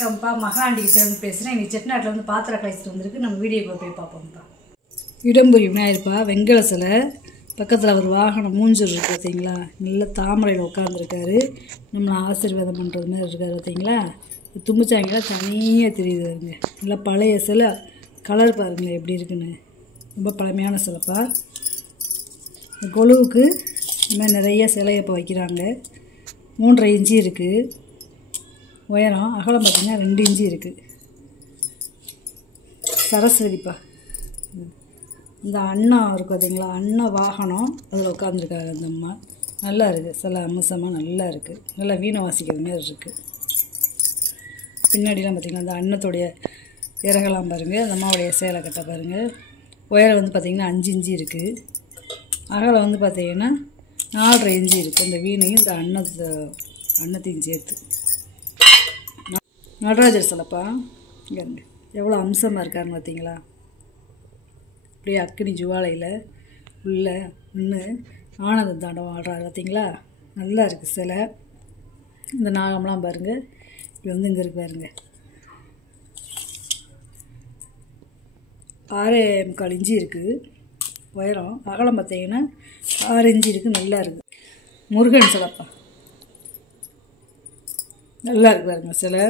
வணக்கம்ப்பா, மகாண்டி கிட்ட பேசுகிறேன். இன்றைக்கி செட்டிநாட்டில் வந்து பாத்திரம் கழிச்சிட்டு வந்திருக்கு. நம்ம வீடியோக்குள்ளே போய் பார்ப்போம்ப்பா. இடம்புரி விநாயகர்ப்பா, வெங்கல சிலை பக்கத்தில் ஒரு வாகனம் மூஞ்சூர் இருக்குது பார்த்தீங்களா. நல்ல தாமரையில் உட்காந்துருக்காரு. நம்மளை ஆசீர்வாதம் பண்ணுறது மாதிரி இருக்கார் பார்த்தீங்களா. தும்பிச்சாங்கலாம் தனியாக தெரியுதுங்க. நல்லா பழைய சிலை, கலர் பாருங்களேன் எப்படி இருக்குன்னு. ரொம்ப பழமையான சிலைப்பா. இந்த கொலுவுக்கு இந்த மாதிரி நிறைய சிலையை இப்போ வைக்கிறாங்க. 3.5 இன்ச்சு இருக்குது உயரம். அகலம் பார்த்திங்கன்னா 2 இன்ச்சு இருக்குது. சரஸ்வதிப்பா. இந்த அண்ணா இருக்குது பார்த்தீங்களா, அண்ணா வாகனம் அதில் உட்காந்துருக்காங்க அந்த அம்மா. நல்லா இருக்குது சில அம்சமாக, நல்லா இருக்குது. நல்லா வீணை வாசிக்கிற மாதிரி இருக்குது. பின்னாடிலாம் பார்த்திங்கன்னா அந்த அன்னத்துடைய இறகலாம் பாருங்கள். அந்த அம்மாவுடைய சேலை கட்ட பாருங்கள். உயரம் வந்து பார்த்திங்கன்னா 5 இன்ச்சு இருக்குது. அகலம் வந்து பார்த்திங்கன்னா 4.5 இன்ச்சு இருக்குது. இந்த வீணையும் இந்த அன்னத்தையும் சேர்த்து. நடராஜர் சிலைப்பா. இங்கே எவ்வளோ அம்சமாக இருக்காருன்னு பார்த்தீங்களா. அப்படியே அக்கினி ஜுவாலையில் உள்ள நின்று ஆனந்த தாண்டவம் ஆடுறாரு பார்த்தீங்களா. நல்லா இருக்குது சிலை. இந்த நாகம்லாம் பாருங்கள். இப்படி வந்து இங்கே இருக்கு பாருங்கள். 6.25 இன்ச்சு இருக்குது உயரம். அகலம் பார்த்தீங்கன்னா 6 இன்ச்சு இருக்குது. நல்லா இருக்குது. முருகன் சிலைப்பா. நல்லா இருக்கு பாருங்க சிலை.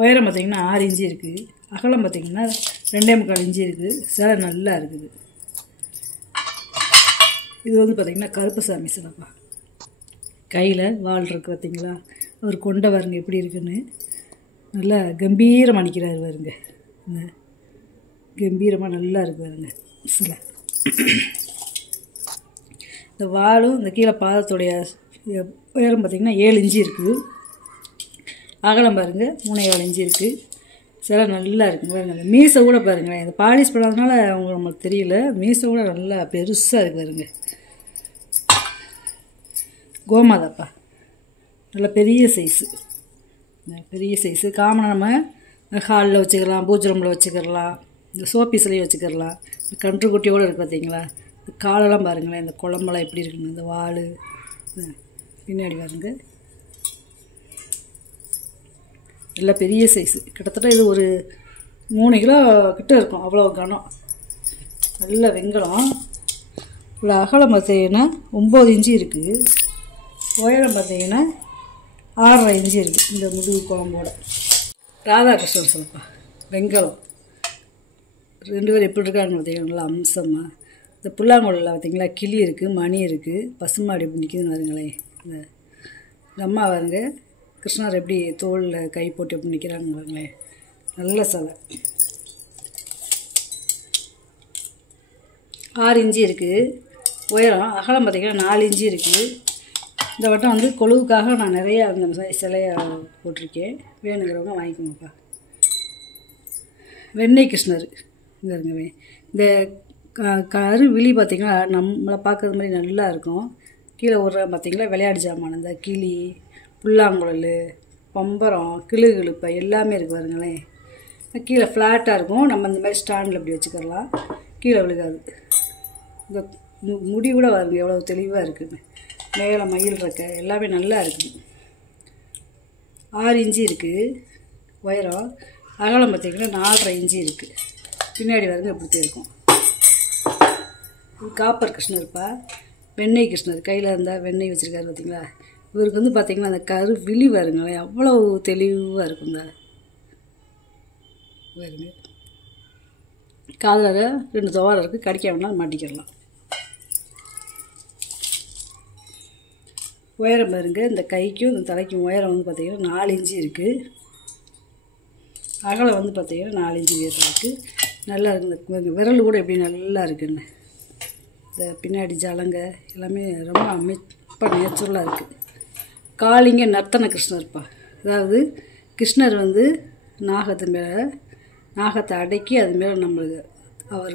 உயரம் பார்த்திங்கன்னா 6 இன்ச்சு இருக்குது. அகலம் பார்த்திங்கன்னா 2.25 இன்ச்சு இருக்குது. சிலை நல்லா இருக்குது. இது வந்து பார்த்திங்கன்னா கருப்பசாமி சிலைப்பா. கையில் வால் இருக்குது பார்த்திங்களா. அவர் கொண்ட பாருங்க எப்படி இருக்குன்னு. நல்லா கம்பீரமாக அடிக்கிறாரு பாருங்க. இந்த கம்பீரமாக நல்லா இருக்கு பாருங்க சிலை. இந்த வாலும் இந்த கீழே பாதத்துடைய உயரம் பார்த்திங்கன்னா 7 இன்ச்சு இருக்குது. அகலம் பாருங்கள் 3.25 இன்ச்சு இருக்குது. சிலை நல்லா இருக்குங்க பாருங்கள். அந்த மீசை கூட பாருங்களேன். இந்த பாலிஷ் பண்ணாதனால அவங்களுக்கு நம்மளுக்கு தெரியல. மீசை கூட நல்லா பெருசாக இருக்குது பாருங்க. கோமாதாப்பா. நல்லா பெரிய சைஸு. பெரிய சைஸு. காமனாக நம்ம ஹாலில் வச்சுக்கலாம், பூஜை ரூமில் வச்சுக்கிறலாம், இந்த சோப்பீஸ்லேயும் வச்சுக்கிறலாம். இந்த கன்று குட்டியோடு இருக்குது பார்த்தீங்களா. இந்த காலெல்லாம் பாருங்களேன். இந்த குழம்பெல்லாம் எப்படி இருக்குன்னு. இந்த வால் பின்னாடி பாருங்க. நல்லா பெரிய சைஸு. கிட்டத்தட்ட இது ஒரு 3 கிலோ கிட்ட இருக்கும். அவ்வளோ கனம். நல்ல வெங்கலம். இவ்வளோ அகலம் பார்த்தீங்கன்னா 9 இன்ச்சு இருக்குது. உயரம் பார்த்தீங்கன்னா 6.5 இன்ச்சு இருக்குது. இந்த முதுகு குழம்போட. ராதாகிருஷ்ணன் சிலைப்பா. வெங்கலம். 2 பேர் எப்படி இருக்காங்க பார்த்தீங்கன்னா நல்லா அம்சமாக. இந்த புல்லாங்குழலில் பார்த்தீங்களா கிளி இருக்குது, மணி இருக்குது, பசுமாடி இப்படி நிற்கிதுன்னு பாருங்களேன். இந்த அம்மா பாருங்க. கிருஷ்ணர் எப்படி தோளில் கை போட்டு எப்படி நிற்கிறாங்க பாருங்களேன். நல்ல சிலை. 6 இன்ச்சு இருக்குது உயரம். அகலம் பார்த்திங்கன்னா 4 இன்ச்சு இருக்குது. இந்த வட்டம் வந்து கொழுவுக்காக நான் நிறையா அந்த சிலையை போட்டிருக்கேன். வேணுங்கிறவங்க வாங்கிக்கோங்கப்பா. வெண்ணெய் கிருஷ்ணர் இங்கே இருங்கவே. இந்த கருவிழி பார்த்திங்கன்னா நம்மளை பார்க்குறது மாதிரி நல்லா இருக்கும். கீழே ஒரு பார்த்திங்களா விளையாட்டு ஜாமான். இந்த கிளி, புல்லாங்குழல், பம்பரம், கிளுகிழுப்பை எல்லாமே இருக்குது பாருங்களேன். கீழே ஃப்ளாட்டாக இருக்கும். நம்ம இந்த மாதிரி ஸ்டாண்டில் இப்படி வச்சுக்கலாம். கீழே விழுகாது. இந்த முடி கூட பாருங்க எவ்வளோ தெளிவாக இருக்குது. மேலே மயில் இருக்க எல்லாமே நல்லா இருக்குது. 6 இன்ச்சு இருக்குது உயரம். அகலம் பார்த்திங்கன்னா 4.5 இன்ச்சு இருக்குது. பின்னாடி பாருங்க இப்படி இருக்கும். இது காப்பர் கிருஷ்ணர்ப்பா. வெண்ணெய் கிருஷ்ணர். கையில் இருந்தால் வெண்ணெய் வச்சுருக்காரு பார்த்தீங்களா. இவருக்கு வந்து பார்த்திங்கன்னா அந்த கருவிழி பாருங்களேன் அவ்வளோ தெளிவாக இருக்குங்க பாருங்க. காதில் 2 துவாரம் இருக்குது. கடிக்க வேணாலும் மாட்டிக்கிடலாம். உயரம் பாருங்க. இந்த கைக்கும் இந்த தலைக்கும் உயரம் வந்து பார்த்திங்கன்னா 4 இன்ச்சு இருக்குது. அகலம் வந்து பார்த்திங்கன்னா 4 இன்ச்சு உயரம் இருக்குது. நல்லா இருக்குது. இந்த விரல் கூட எப்படி நல்லா இருக்குன்னு. இந்த பின்னாடி ஜலங்க எல்லாமே ரொம்ப நேச்சுரலாக இருக்குது. காளிங்க நர்த்தன கிருஷ்ணர்ப்பா. அதாவது கிருஷ்ணர் வந்து நாகத்து மேலே நாகத்தை அடக்கி அது மேலே நம்மளுக்கு அவர்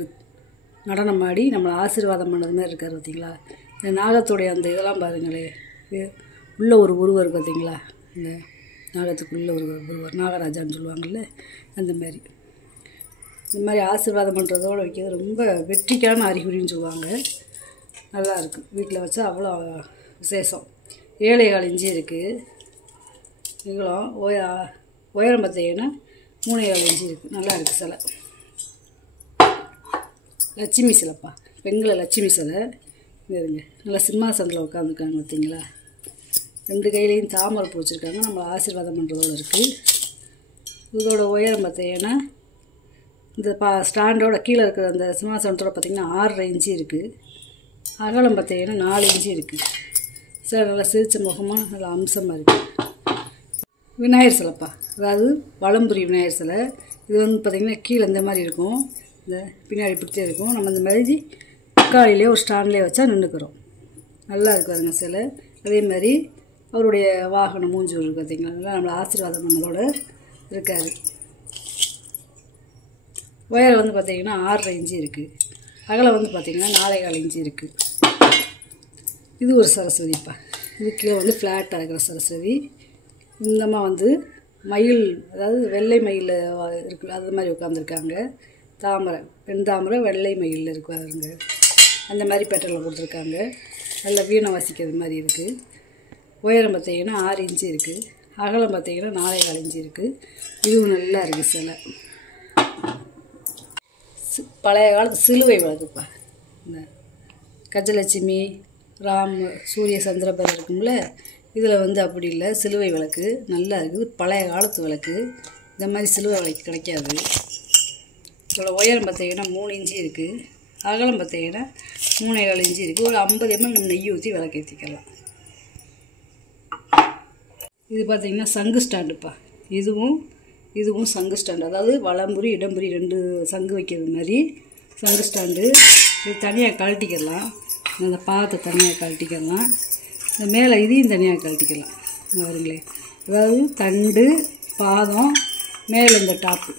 நடனம் ஆடி நம்மளை ஆசீர்வாதம் பண்ணது மாதிரி இருக்கார் பார்த்தீங்களா. இந்த நாகத்துடைய அந்த இதெல்லாம் பாருங்களே. உள்ள ஒரு உருவம் இருக்குது பார்த்தீங்களா. இந்த நாகத்துக்குள்ளே ஒரு உருவர் நாகராஜான்னு சொல்லுவாங்கள்ல அந்த மாதிரி. இந்த மாதிரி ஆசீர்வாதம் பண்ணுறதோடு வைக்கிறது ரொம்ப வெற்றிக்கான அறிகுறின்னு சொல்லுவாங்க. நல்லாயிருக்கு. வீட்டில் வச்சா அவ்வளோ விசேஷம். 7.25 இன்ச்சு இருக்குது நீளம் உயரம் பார்த்தீங்கன்னா 3.25 இன்ச்சு இருக்குது. நல்லா இருக்குது சிலை. லட்சுமி சிலைப்பா, பெண்களை லட்சுமி சிலை. இருங்க, நல்லா சிம்மாசனத்தில் உட்காந்துருக்காங்க பார்த்தீங்களா. 2 கையிலையும் தாமரை பூ வச்சுருக்காங்க. நம்மளை ஆசீர்வாதம் பண்ணுறதோடு இருக்குது. இதோட உயரம் பார்த்தீங்கன்னா இந்த ஸ்டாண்டோட கீழே இருக்கிற அந்த சிம்மாசனத்தோட பார்த்திங்கன்னா 6.5 இன்ச்சு இருக்குது. அகலம் பார்த்தீங்கன்னா 4 இன்ச்சு இருக்குது. சில நல்லா சிரிச்ச முகமாக நல்லா அம்சமாக இருக்குது. விநாயகர் சிலைப்பா, அதாவது வலம்புரி விநாயகர் சிலை. இது வந்து பார்த்திங்கன்னா கீழே இந்த மாதிரி இருக்கும், இந்த பின்னாடி பிடிச்சே இருக்கும். நம்ம இந்த மாதிரி தக்காளிலே ஒரு ஸ்டாண்ட்லேயே வச்சா நின்றுக்கிறோம். நல்லா இருக்குது அதுங்க சிலை. அதே மாதிரி அவருடைய வாகனம் மூஞ்சூர் இருக்குது பார்த்திங்களா. நல்லா நம்மளை ஆசீர்வாதம் பண்ணதோடு இருக்கார். உயரம் வந்து பார்த்திங்கன்னா 6.5 இன்ச்சு இருக்குது. அகலம் வந்து பார்த்திங்கன்னா 4.25 இன்ச்சு இருக்குது. இது ஒரு சரஸ்வதிப்பா. இது கீழே வந்து ஃப்ளாட்டாக இருக்கிற சரஸ்வதி. இந்தம்மா வந்து மயில், அதாவது வெள்ளை மயில் இருக்குது, அது மாதிரி உட்காந்துருக்காங்க. தாமரை, பெண் தாமரை வெள்ளை மயில் இருக்காருங்க. அந்த மாதிரி பேட்டர்னில் கொடுத்துருக்காங்க. நல்ல வீணை வாசிக்கிறது மாதிரி இருக்குது. உயரம் பார்த்திங்கன்னா 6 இன்ச்சு இருக்குது. அகலம் பார்த்திங்கன்னா 4.25 இன்ச்சு இருக்குது. இதுவும் நல்லா இருக்குது சிலை. பழைய காலத்து சிலுவை விளக்குப்பா. இந்த கஜலட்சுமி, ராம், சூரிய சந்திரபர் இருக்கும்ல, இதில் வந்து அப்படி இல்லை, சிலுவை விளக்கு நல்லா இருக்குது. பழைய காலத்து விளக்கு. இந்த மாதிரி சிலுவை விளக்கு கிடைக்காது. இதோட உயரம் பார்த்திங்கன்னா 3 இன்ச்சு இருக்குது. அகலம் பார்த்திங்கன்னா 3.25 இன்ச்சு இருக்குது. ஒரு 50 ml நம்ம நெய் ஊற்றி விளக்கேற்றிக்கலாம். இது பார்த்திங்கன்னா சங்கு ஸ்டாண்டுப்பா. இதுவும் சங்கு ஸ்டாண்டு, அதாவது வலம்புரி இடம்புரி 2 சங்கு வைக்கிறது மாதிரி சங்கு ஸ்டாண்டு. இது தனியாக கழட்டிக்கலாம். அந்த பாதத்தை தனியாக கழட்டிக்கலாம். இந்த மேலே இதையும் தனியாக கழட்டிக்கலாம். வருங்களேன், அதாவது தண்டு, பாதம், மேலே இந்த டாப்பு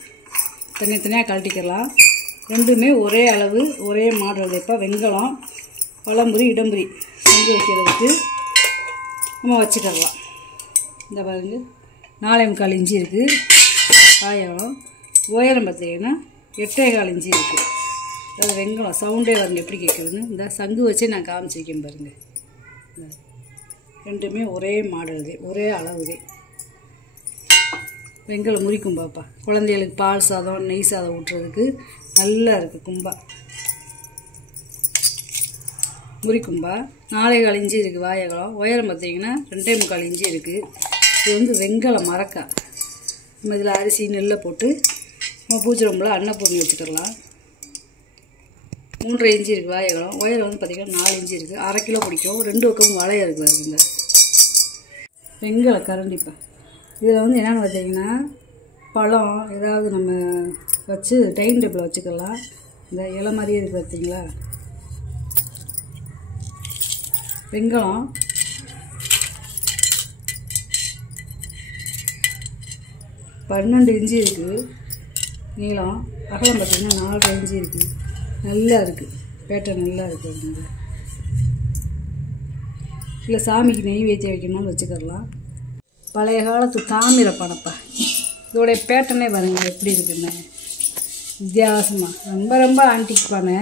தனியாக கழட்டிக்கலாம். ரெண்டுமே ஒரே அளவு, ஒரே மாடல் வைப்பா. வெண்கலம், வலம்புரி இடம்புரி சங்கு வைக்கிறதுக்கு நம்ம வச்சுக்கலாம். இந்த பாருங்க, 4.25 இன்ச்சு இருக்குது. காயம் உயரம் பார்த்திங்கன்னா 8.25 இன்ச்சு இருக்குது. அது வெங்கலம் சவுண்டே பாருங்க எப்படி கேட்குதுன்னு. இந்த சங்கு வச்சே நான் காமிச்சிருக்கேன் பாருங்கள். ரெண்டுமே ஒரே மாடல் தான், ஒரே அளவு தான். வெங்கலம் முறிக்கும் பாப்பா. குழந்தைகளுக்கு பால் சாதம், நெய் சாதம் ஊட்டுறதுக்கு நல்லா இருக்குது. கும்பா முறிக்கும்பா. 4.25 இன்ச்சு இருக்குது வாயகலம். உயரம் பார்த்திங்கன்னா 2.25 இன்ச்சு இருக்குது. இது வந்து வெங்கல மரக்காய். நம்ம இதில் அரிசி நெல்லை போட்டு நம்ம பூச்சி ரொம்பலாம் அன்னப்பூர்ணி வச்சுக்கலாம். 3.5 இன்ச்சு இருக்குது வாயகலம். உயரம் வந்து பார்த்திங்கன்னா 4 இன்ச்சு இருக்குது. 1/2 கிலோ பிடிக்கும். 2 பக்கமும் வளையம் இருக்குது பாருங்க. வெங்கல கரண்டிப்பா. இதில் வந்து என்னென்னு பார்த்தீங்கன்னா பழம் ஏதாவது நம்ம வச்சு டைனிங் டேபிளில் வச்சுக்கலாம். இந்த இலை மாதிரியே இருக்குது பார்த்தீங்களா. வெங்கலம் 12 இன்ச்சு இருக்குது நீளம். அகலம் பார்த்திங்கன்னா 4.5 இன்ச்சு இருக்குது. நல்லா இருக்குது, பேட்டர்ன் நல்லா இருக்குது. இல்லை சாமிக்கு நெய்வேத்தியம் வைக்கணும்னு வச்சுக்கலாம். பழைய காலத்து தாமிர பணப்பா. இதோடைய பேட்டர்னே பாருங்கள் எப்படி இருக்குன்னு, வித்தியாசமாக ரொம்ப ரொம்ப ஆன்டிக் பானை.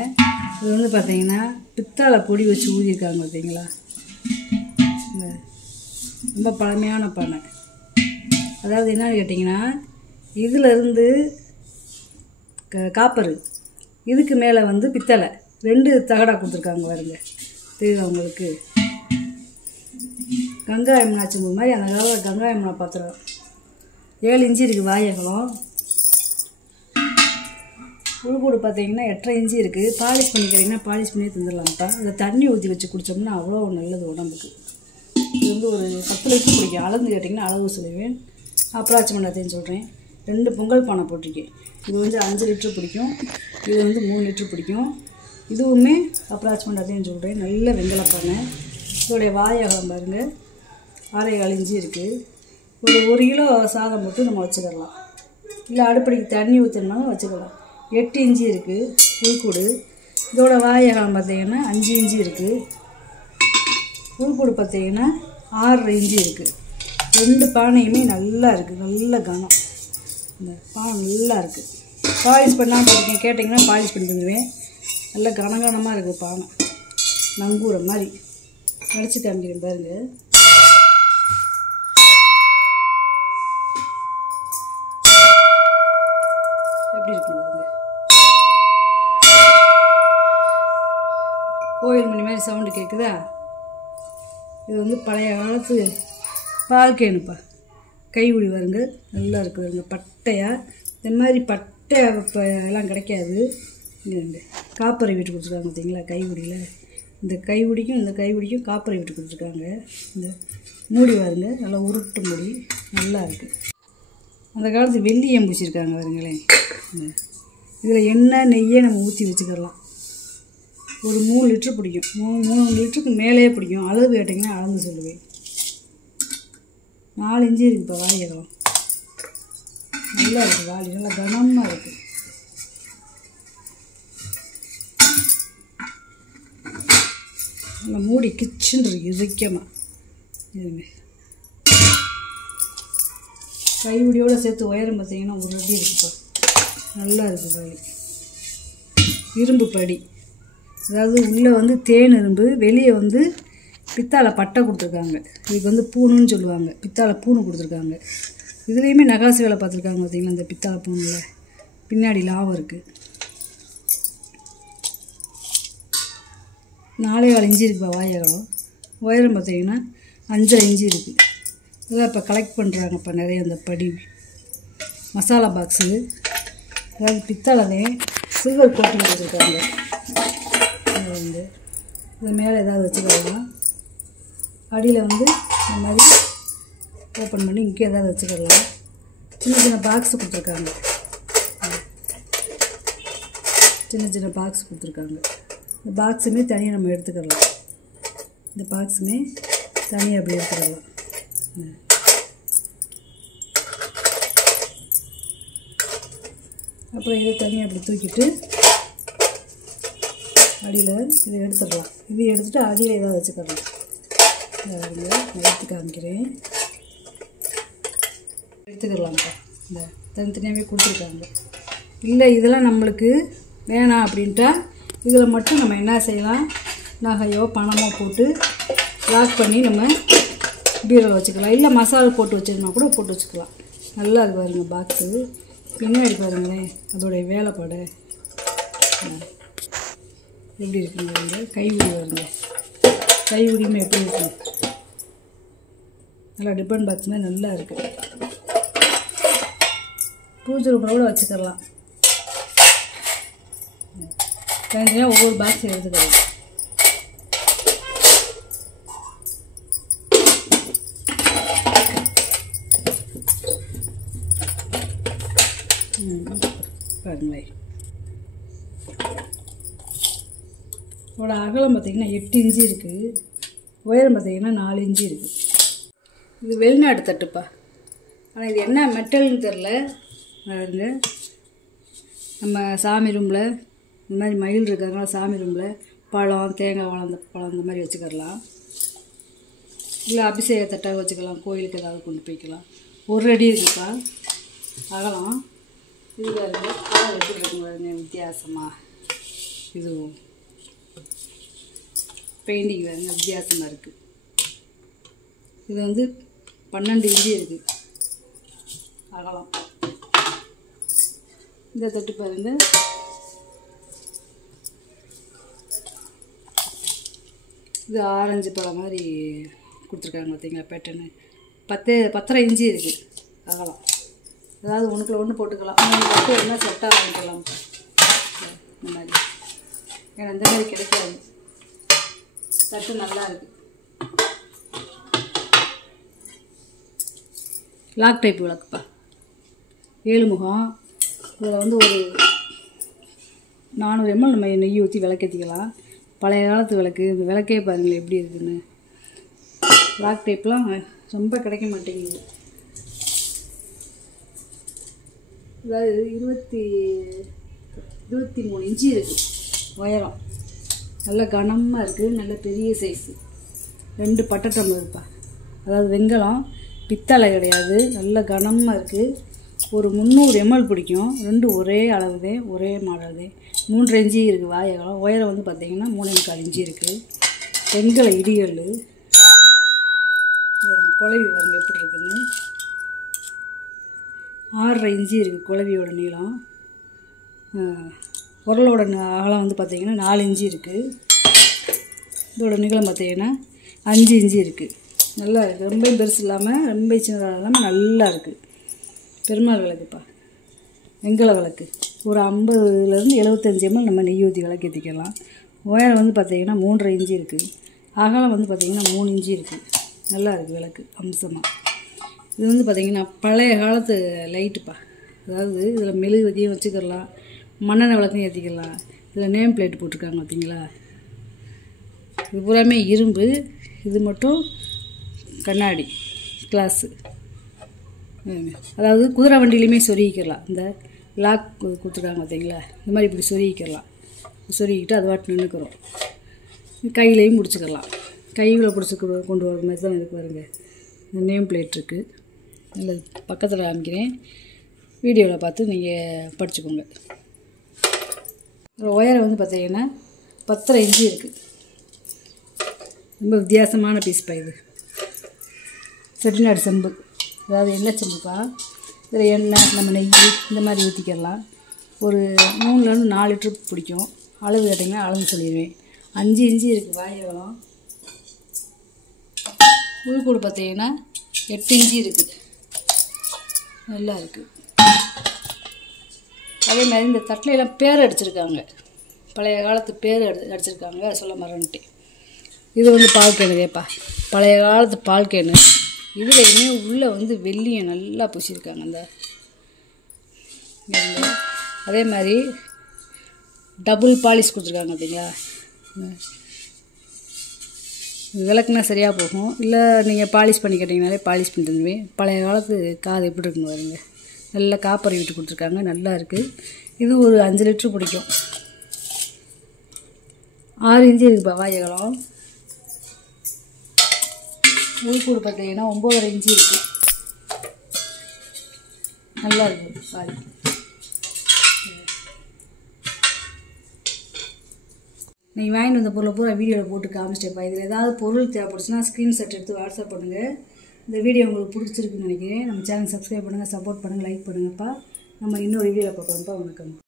இது வந்து பார்த்திங்கன்னா பித்தளை பொடி வச்சு ஊதியிருக்காங்க பார்த்தீங்களா. ரொம்ப பழமையான பானை. அதாவது என்னன்னு கேட்டிங்கன்னா, இதிலேருந்து காப்பரு, இதுக்கு மேலே வந்து பித்தளை, 2 தகடாக கொடுத்துருக்காங்க பாருங்க. தெரியுது அவங்களுக்கு. கங்காயம்மன் ஆச்சு மாதிரி அந்த காலத்தில் கங்காயம்மனை பாத்திரம். 7 இன்ச்சு இருக்குது வாயகலம். உள்கூடு பார்த்தீங்கன்னா 8.5 இன்ச்சு இருக்குது. பாலிஷ் பண்ணிக்கிறீங்கன்னா பாலிஷ் பண்ணி தந்துடலாம்ப்பா. அதை தண்ணி ஊற்றி வச்சு குடித்தோம்னா அவ்வளோ நல்லது உடம்புக்கு. இது வந்து ஒரு 10 லிட்டர் பிடிக்கும். அளந்து கேட்டிங்கன்னா அளவு சொல்லுவேன், அப்ராக்சிமேட்டாக சொல்கிறேன். 2 பொங்கல் பானை போட்டிருக்கேன். இது வந்து 5 லிட்டர் பிடிக்கும். இது வந்து 3 லிட்டர் பிடிக்கும். இதுவுமே அப்ராக்சிமேட்டாக சொல்கிறேன். நல்ல வெங்கல பானை. இதோடைய வாயகலம் பாருங்கள் 6.25 இன்ச்சு இருக்குது. ஒரு 1 கிலோ சாதம் போட்டு நம்ம வச்சுக்கலாம். இல்லை அடுப்படிக்கு தண்ணி ஊற்றினாலும் வச்சுக்கலாம். 8 இன்ச்சு இருக்குது உள்கூடு. இதோட வாயகலம் பார்த்திங்கன்னா 5 இன்ச்சு இருக்குது. உள்கூடு பார்த்திங்கன்னா 6.5 இன்ச்சு இருக்குது. 2 பானையுமே நல்லா இருக்குது, நல்ல கனம். இந்த பானை நல்லா இருக்குது. பாலிஷ் பண்ணாமல் போட்டிருக்கேன், கேட்டிங்கன்னா பாலிஷ் பண்ணி தந்துடுவேன். நல்லா கனகனமாக இருக்குது பானை, நங்கூரை மாதிரி. அடித்து காமிக்கிறேன் பாருங்கள். எப்படி இருக்குங்க கோயில் மணி மாதிரி சவுண்டு கேட்குதா? இது வந்து பழைய காலத்து பால் கேனுப்பா. கைவிடி வருங்க, நல்லா இருக்குதுங்க. பட்டையாக இந்த மாதிரி பட்டை இப்போ எல்லாம் கிடைக்காது. இங்கே காப்பரை விட்டு கொடுத்துருக்காங்க பார்த்தீங்களா கைவிடியில். இந்த கைவிடிக்கும் காப்பரை விட்டு கொடுத்துருக்காங்க. இந்த மூடி வருங்க, நல்லா உருட்டு மூடி, நல்லா இருக்குது. அந்த காலத்து வெள்ளியம் பிடிச்சிருக்காங்க வருங்களேன். இதில் எண்ணெய் நெய்யே நம்ம ஊற்றி வச்சுக்கலாம். ஒரு 3 லிட்ரு பிடிக்கும். 3 லிட்டருக்கு மேலேயே பிடிக்கும். அளவு கேட்டிங்கன்னா அளந்து சொல்லுவேன். 4 இன்ச்சு இருக்குதுப்பா வாழையகம். நல்லா இருக்குது வாளி, நல்லா கனமாக இருக்குது. நல்லா மூடி கிச்சன் இருக்குது இறுக்கமாக. இதுங்க கைவிடியோடு சேர்த்து உயரம் பார்த்தீங்கன்னா ஒரு அடி இருக்குப்பா. நல்லா இருக்குது வாளி. இரும்பு படி, அதாவது உள்ளே வந்து தேன் இரும்பு, வெளியே வந்து பித்தாளை பட்டை கொடுத்துருக்காங்க. இதுக்கு வந்து பூணுன்னு சொல்லுவாங்க. பித்தாளை பூணு கொடுத்துருக்காங்க. இதுலேயுமே நகாசு வேலை பார்த்துருக்காங்க பார்த்தீங்களா. இந்த பித்தாளை பூணில் பின்னாடி லாபம் இருக்குது. 4.25 இன்ச்சு இருக்குப்பா வாயகம். உயரம் பார்த்தீங்கன்னா 5.5 இன்ச்சு இருக்குது. இதெல்லாம் இப்போ கலெக்ட் பண்ணுறாங்க இப்போ நிறைய. அந்த படி மசாலா பாக்ஸு, அதாவது பித்தாளே சில்வர் கோட்டிங் கொடுத்துருக்காங்க. வந்து இது மேலே ஏதாவது வச்சுக்கலாம். அடியில் வந்து இந்த மாதிரி ஓப்பன் பண்ணி இங்கே ஏதாவது வச்சுக்கலாம். சின்ன சின்ன பாக்ஸ் கொடுத்துருக்காங்க. சின்ன பாக்ஸ் கொடுத்துருக்காங்க. இந்த பாக்ஸுமே தனியாக நம்ம எடுத்துக்கலாம். இந்த பாக்ஸுமே தனியாக அப்படி எடுத்துக்கலாம். அப்புறம் இதை தனியாக அப்படி தூக்கிட்டு அடியில் இதை எடுத்துடலாம். இது எடுத்துகிட்டு அடியில் ஏதாவது வச்சுக்கலாம். நான் எடுத்து காமிக்கிறேன். எடுத்துக்கலாம்ப்பா. இந்த தனித்தனியாகவே கொடுத்துருக்காங்க. இல்லை இதெல்லாம் நம்மளுக்கு வேணாம் அப்படின்ட்டா இதில் மட்டும் நம்ம என்ன செய்யலாம், நகையோ பணமோ போட்டு லாக் பண்ணி நம்ம பீரோவில் வச்சுக்கலாம். இல்லை மசாலா போட்டு வச்சுருந்தா கூட போட்டு வச்சுக்கலாம். நல்லா இருக்கு பாருங்க பாக்ஸு. பின்னாடி பாருங்களேன் அதோடைய வேலைப்பாடு எப்படி இருக்குங்க. வந்து கைவிடி வருங்க. கைவிடியுமே எப்படி இருக்கும், நல்லா டிபன் பாக்ஸுமே நல்லா இருக்குது. பூஜை ரூமில் கூட வச்சுக்கலாம். தனித்தனியாக ஒவ்வொரு பாக்ஸ் எடுத்துக்கலாம். பாருங்களேன் இதோட அகலம் பார்த்திங்கன்னா 8 இன்ச்சு இருக்குது. உயரம் பார்த்திங்கன்னா 4 இன்ச்சு இருக்குது. இது வெளிநாட்டு தட்டுப்பா. ஆனால் இது என்ன மெட்டல்னு தெரில. பாருங்க நம்ம சாமி ரூமில் இந்த மாதிரி மயில் இருக்கிறதுனால சாமி ரூமில் பழம், தேங்காய் பழம் இந்த மாதிரி வச்சுக்கலாம். இல்லை அபிஷேக தட்டாக வச்சுக்கலாம். கோயிலுக்கு ஏதாவது கொண்டு போய்க்கலாம். 1 அடி இருக்குப்பா அகலம். இது பாருங்க எப்படி இருக்குங்க பாருங்க வித்தியாசமாக. இதுவும் பெயிண்டிங் பாருங்க வித்தியாசமாக இருக்குது. இது வந்து 12 இன்ச்சு இருக்குது அகலம். இந்த தட்டு பாருங்க இது ஆரஞ்சு பழம் மாதிரி கொடுத்துருக்காங்க பார்த்தீங்களா பேட்டர்னு. 10.5 இன்ச்சு இருக்குது அகலம். அதாவது ஒன்றுக்குள்ள ஒன்று போட்டுக்கலாம். தட்டு என்ன செட்டாக வாங்கிக்கலாம் இந்த மாதிரி. ஏன்னா இந்த மாதிரி கிடைக்காது. தட்டு நல்லா இருக்குது. Lock type விளக்குப்பா. 7 முகம். இதில் வந்து ஒரு 400 ml நம்ம நெய் ஊற்றி விளக்கேற்றிக்கலாம். பழைய காலத்து விளக்கு. இந்த விளக்கே பாருங்களேன் எப்படி இருக்குதுன்னு. லாக் டைப்லாம் ரொம்ப கிடைக்க மாட்டேங்குது. அதாவது 23 இன்ச்சு இருக்குது உயரம். நல்ல கனமாக இருக்குது. நல்ல பெரிய சைஸு. 2 பட்டை டம்ளர்ப்பா. அதாவது வெண்கலம், பித்தளை கிடையாது. நல்ல கனமாக இருக்குது. ஒரு 300 ml பிடிக்கும். 2 ஒரே அளவு தான், ஒரே மாடல் தான். 3.5 இன்ச்சு இருக்குது வாயகம். உயரம் வந்து பார்த்திங்கன்னா 3.25 இன்ச்சு இருக்குது. வெண்கல இடிகள். குழவி பாருங்க எப்படி இருக்குன்னு. 6.5 இன்ச்சு இருக்குது குழவியோட நீளம். உரலோட அகலம் வந்து பார்த்திங்கன்னா 4 இன்ச்சு இருக்குது. இதோட நீளம் பார்த்திங்கன்னா 5 இன்ச்சு இருக்குது. நல்லா இருக்குது. ரொம்ப பெருசு இல்லாமல் ரொம்ப சின்னதாக இல்லாமல் நல்லா இருக்குது. பெருமாள் விளக்குப்பா, வெங்கல விளக்கு. ஒரு 50லேருந்து 75 ml நம்ம நெய் ஊற்றி விளக்கு ஏற்றிக்கலாம். உயரம் வந்து பார்த்திங்கன்னா 3.5 இன்ச்சு இருக்குது. அகலம் வந்து பார்த்திங்கன்னா 3 இன்ச்சு இருக்குது. நல்லா இருக்குது விளக்கு அம்சமாக. இது வந்து பார்த்திங்கன்னா பழைய காலத்து லைட்டுப்பா. அதாவது இதில் மெழுகுவர்த்தியும் வச்சுக்கலாம், மண்ணெண்ணெய் விளக்கையும் ஏற்றிக்கலாம். இதில் நேம் பிளேட் போட்டிருக்காங்க பார்த்தீங்களா. இது பூராமே இரும்பு, இது மட்டும் கண்ணாடி கிளாஸு. அதாவது குதிரை வண்டியிலையுமே சொருகிக்கலாம். இந்த லாக் கொடுத்துருக்காங்க பார்த்தீங்களா, இந்த மாதிரி இப்படி சொருகிக்கலாம். சொருகிக்கிட்டு அது வாட்டு நின்றுக்கிறோம். கையிலையும் பிடிச்சிக்கலாம். கையில் பிடிச்சி கொண்டு வர மாதிரி தான் இருக்கு பாருங்க. இந்த நேம் பிளேட் இருக்குது. இல்லை பக்கத்தில் காமிக்கிறேன், வீடியோவில் பார்த்து நீங்கள் படிச்சுக்கோங்க. ஒயரை வந்து பார்த்தீங்கன்னா 10.5 இன்ச்சு இருக்குது. ரொம்ப வித்தியாசமான பீஸ்ப்பா இது. செட்டிநாடு செம்பு, அதாவது எண்ணெய் செம்புப்பா. இதில் எண்ணெய், நம்ம நெய் இந்த மாதிரி ஊற்றிக்கலாம். ஒரு 3லேருந்து 4 லிட்டரு பிடிக்கும். அளவு கேட்டிங்கன்னா அளவு சொல்லிடுவேன். 5 இன்ச்சு இருக்குது வாயகம். உள்கூடு பார்த்தீங்கன்னா 8 இன்ச்சு இருக்குது. நல்லா இருக்குது. அதே மாதிரி இந்த தட்டிலெல்லாம் பேர் அடிச்சிருக்காங்க, பழைய காலத்து பேர் அடிச்சிருக்காங்க, சொல்ல மறந்துட்டேன். இது வந்து பால் கேனுதேப்பா, பழைய காலத்து பால் கேனு. இதுலையுமே உள்ளே வந்து வெள்ளியை நல்லா பூசியிருக்காங்க. அந்த அதே மாதிரி டபுள் பாலிஷ் கொடுத்துருக்காங்க பார்த்தீங்களா. விளக்குனா சரியாக போகும். இல்லை நீங்கள் பாலிஷ் பண்ணி கேட்டிங்கனாலே பாலிஷ் பண்ணி தந்துடுவேன். பழைய காலத்து காது எப்படி இருக்குன்னு வருங்க. நல்லா காப்பரை விட்டு கொடுத்துருக்காங்க, நல்லா இருக்குது. இது ஒரு 5 லிட்டரு பிடிக்கும். 6 இன்ச்சு இருக்குப்பா வாயகலம். உள்கூடு பார்த்தீங்கன்னா 9.5 இன்ச்சு இருக்குது. நல்லா இருக்குது பாரு. நீங்கள் வாங்கிட்டு வந்த பொருளை பூரா வீடியோவில் போட்டு காமிச்சிட்டேப்பா. இதில் ஏதாவது பொருள் தேவைப்படுச்சுன்னா ஸ்க்ரீன்ஷாட் எடுத்து வாட்ஸ்அப் பண்ணுங்கள். இந்த வீடியோ உங்களுக்கு பிடிச்சிருக்குன்னு நினைக்கிறேன். நம்ம சேனல் சப்ஸ்கிரைப் பண்ணுங்கள், சப்போர்ட் பண்ணுங்கள், லைக் பண்ணுங்கப்பா. நம்ம இன்னொரு வீடியோவில் பார்க்கலாம்ப்பா. வணக்கம்.